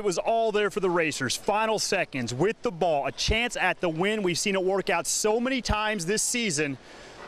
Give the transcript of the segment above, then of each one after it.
It was all there for the Racers. Final seconds with the ball, a chance at the win. We've seen it work out so many times this season,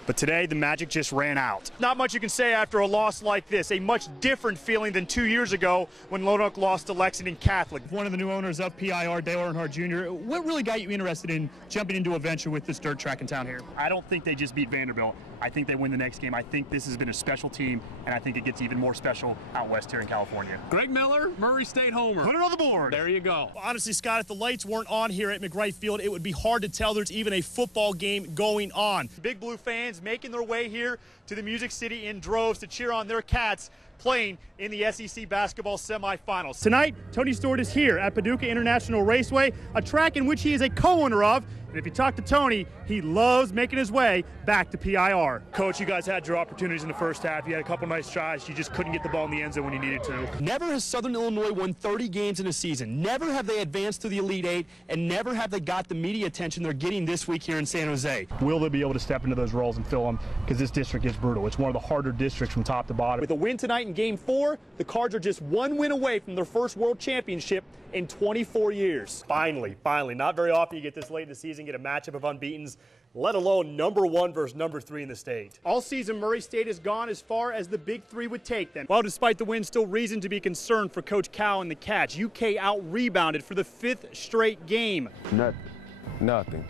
but today the magic just ran out. Not much you can say after a loss like this. A much different feeling than 2 years ago when Lone Oak lost to Lexington Catholic. One of the new owners of PIR, Dale Earnhardt Jr., what really got you interested in jumping into a venture with this dirt track in town here? I don't think they just beat Vanderbilt. I think they win the next game. I think this has been a special team, and I think it gets even more special out west here in California. Greg Miller, Murray State homer. Put it on the board. There you go. Honestly, Scott, if the lights weren't on here at McWright Field, it would be hard to tell there's even a football game going on. Big Blue fans making their way here to the Music City in droves to cheer on their Cats playing in the SEC basketball semifinals. Tonight, Tony Stewart is here at Paducah International Raceway, a track in which he is a co-owner of. And if you talk to Tony, he loves making his way back to PIR. Coach, you guys had your opportunities in the first half. You had a couple nice tries. You just couldn't get the ball in the end zone when you needed to. Never has Southern Illinois won 30 games in a season. Never have they advanced to the Elite Eight, and never have they got the media attention they're getting this week here in San Jose. Will they be able to step into those roles and fill them? Because this district is brutal. It's one of the harder districts from top to bottom. With a win tonight in Game 4, the Cards are just one win away from their first World Championship in 24 years. Finally, not very often you get this late in the season, get a matchup of unbeatens, let alone #1 versus #3 in the state. All season, Murray State has gone as far as the Big Three would take them. While despite the win, still reason to be concerned for Coach Cow and the Cats. UK out-rebounded for the 5th straight game. Nothing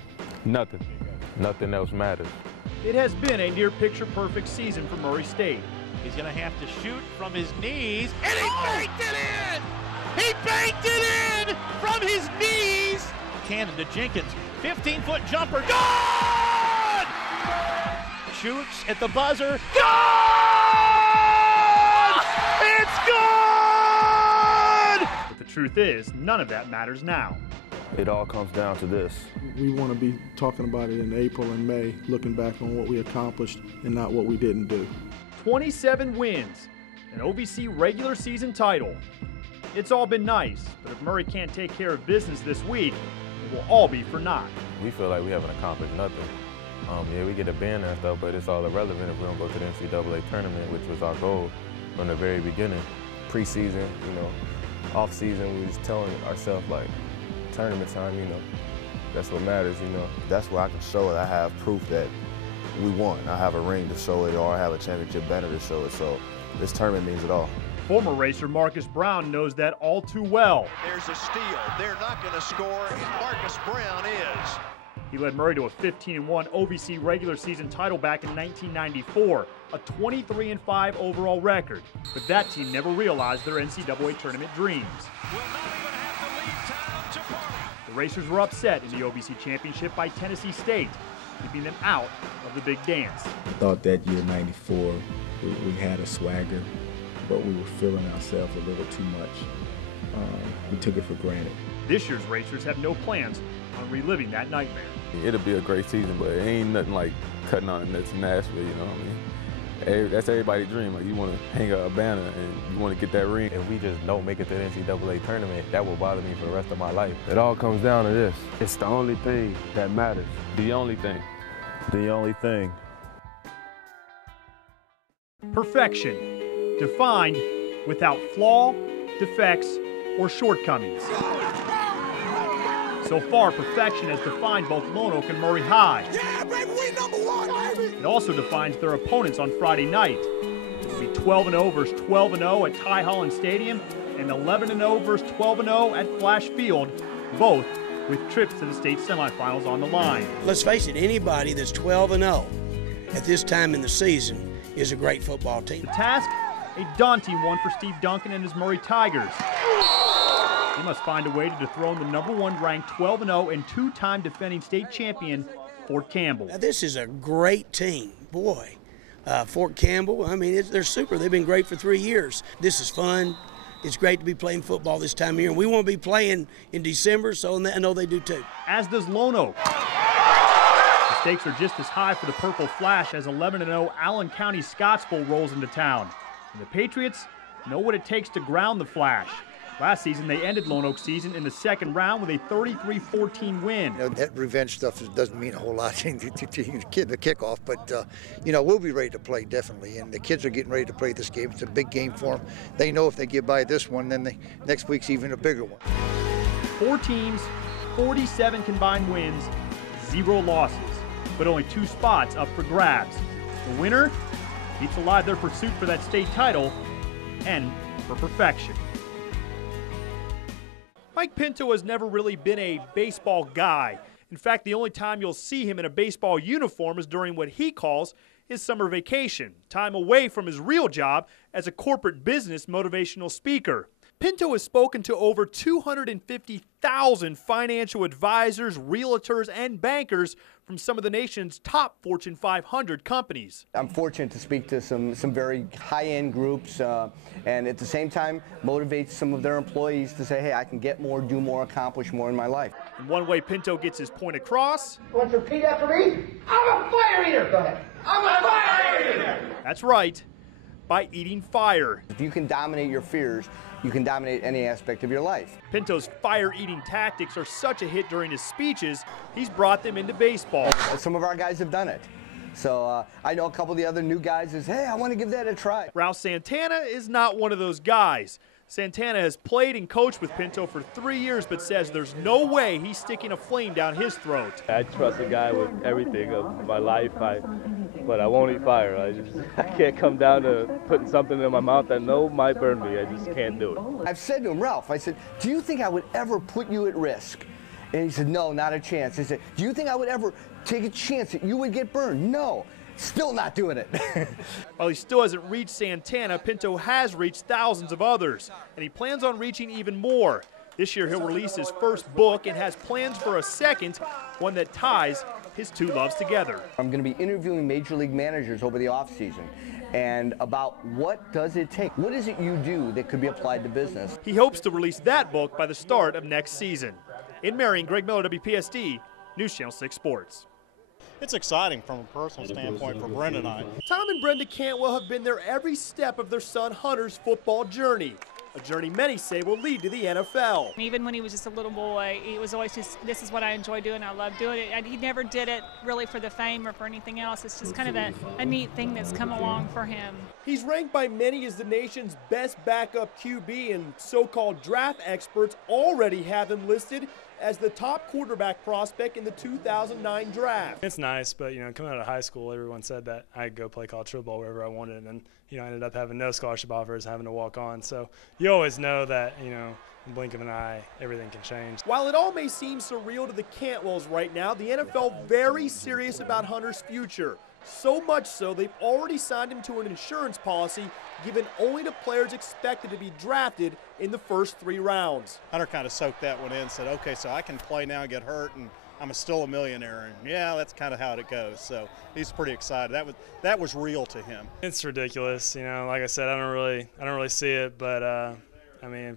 else matters. It has been a near-picture perfect season for Murray State. He's going to have to shoot from his knees, and he banked it in! He banked it in from his knees! Cannon to Jenkins, 15-foot jumper, good! Shoots at the buzzer, good! It's good! But the truth is, none of that matters now. It all comes down to this. We want to be talking about it in April and May, looking back on what we accomplished and not what we didn't do. 27 wins, an OVC regular season title. It's all been nice, but if Murray can't take care of business this week, it will all be for naught. We feel like we haven't accomplished nothing. Yeah, we get a banner and stuff, but it's all irrelevant if we don't go to the NCAA tournament, which was our goal from the very beginning. Preseason, off season, we was telling ourselves like, tournament time, that's what matters, That's where I can show it. I have proof that we won. I have a ring to show it, or I have a championship banner to show it, so this tournament means it all. Former racer Marcus Brown knows that all too well. There's a steal. They're not going to score, and Marcus Brown is. He led Murray to a 15-1 OVC regular season title back in 1994, a 23-5 overall record. But that team never realized their NCAA tournament dreams. The Racers were upset in the OVC championship by Tennessee State, keeping them out of the big dance. I thought that year, '94, we had a swagger, but we were feeling ourselves a little too much. We took it for granted. This year's Racers have no plans on reliving that nightmare. It'll be a great season, but it ain't nothing like cutting on it to Nashville, you know what I mean? That's everybody's dream. Like, you want to hang a banner and you want to get that ring. If we just don't make it to the NCAA tournament, that will bother me for the rest of my life. It all comes down to this. It's the only thing that matters. The only thing. The only thing. Perfection, defined without flaw, defects, or shortcomings. So far, perfection has defined both Lone Oak and Murray High. Yeah, baby, we #1, baby! It also defines their opponents on Friday night. It will be 12-0 versus 12-0 at Ty Holland Stadium and 11-0 versus 12-0 at Flash Field, both with trips to the state semifinals on the line. Let's face it, anybody that's 12-0 at this time in the season is a great football team. The task, a daunting one for Steve Duncan and his Murray Tigers. He must find a way to dethrone the #1 ranked 12-0 and two-time defending state champion Fort Campbell. Now, this is a great team, boy. Fort Campbell, I mean, they're super. They've been great for 3 years. This is fun. It's great to be playing football this time of year. And we won't be playing in December, so I know they do too. As does Lone Oak. The stakes are just as high for the Purple Flash as 11-0 Allen County Scottsville rolls into town. And the Patriots know what it takes to ground the Flash. Last season, they ended Lone Oak's season in the second round with a 33-14 win. You know, that revenge stuff doesn't mean a whole lot to the kickoff, but, you know, we'll be ready to play, definitely. And the kids are getting ready to play this game. It's a big game for them. They know if they get by this one, then next week's even a bigger one. 4 teams, 47 combined wins, 0 losses, but only 2 spots up for grabs. The winner keeps alive their pursuit for that state title and for perfection. Mike Pinto has never really been a baseball guy. In fact, the only time you'll see him in a baseball uniform is during what he calls his summer vacation, time away from his real job as a corporate business motivational speaker. Pinto has spoken to over 250,000 financial advisors, realtors, and bankers from some of the nation's top Fortune 500 companies. I'm fortunate to speak to some very high-end groups and at the same time motivate some of their employees to say, hey, I can get more, do more, accomplish more in my life. And one way Pinto gets his point across. Want to repeat after me? I'm a fire eater. Go ahead. I'm a fire eater. That's right, by eating fire. If you can dominate your fears, you can dominate any aspect of your life. Pinto's fire-eating tactics are such a hit during his speeches, he's brought them into baseball. Some of our guys have done it. So I know a couple of the other new guys is, hey, I want to give that a try. Ralph Santana is not one of those guys. Santana has played and coached with Pinto for 3 years, but says there's no way he's sticking a flame down his throat. I trust a guy with everything of my life, but I won't eat fire. I can't come down to putting something in my mouth that might burn me. I just can't do it. I've said to him, Ralph, I said, do you think I would ever put you at risk? And he said, no, not a chance. I said, do you think I would ever take a chance that you would get burned? No. Still not doing it. While he still hasn't reached Santana, Pinto has reached thousands of others, and he plans on reaching even more. This year he'll release his first book and has plans for a second, one that ties his 2 loves together. I'm going to be interviewing major league managers over the offseason and about what does it take? What is it you do that could be applied to business? He hopes to release that book by the start of next season. In Marion, Greg Miller, WPSD, News Channel 6 Sports. It's exciting from a personal standpoint for Brenda and I. Tom and Brenda Cantwell have been there every step of their son Hunter's football journey, a journey many say will lead to the NFL. Even when he was just a little boy, it was always just, this is what I enjoy doing, I love doing it. And he never did it really for the fame or for anything else. It's just kind of a neat thing that's come along for him. He's ranked by many as the nation's best backup QB, and so-called draft experts already have him listed as the top quarterback prospect in the 2009 draft. It's nice, but, coming out of high school, everyone said that I could go play college football wherever I wanted, and then, I ended up having no scholarship offers, having to walk on. So you always know that, in the blink of an eye, everything can change. While it all may seem surreal to the Cantwells right now, the NFL very serious about Hunter's future. So much so, they've already signed him to an insurance policy given only to players expected to be drafted in the first 3 rounds. Hunter kind of soaked that one in and said, okay, so I can play now and get hurt, and I'm still a millionaire. And yeah, that's kind of how it goes. So he's pretty excited. That was real to him. It's ridiculous. Like I said, I don't really see it, but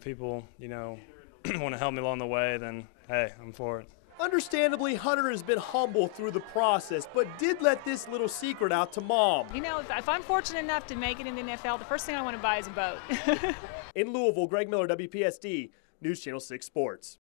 people, want to help me along the way, then hey, I'm for it. Understandably, Hunter has been humble through the process, but did let this little secret out to Mom. If I'm fortunate enough to make it in the NFL, the first thing I want to buy is a boat. In Louisville, Greg Miller, WPSD, News Channel 6 Sports.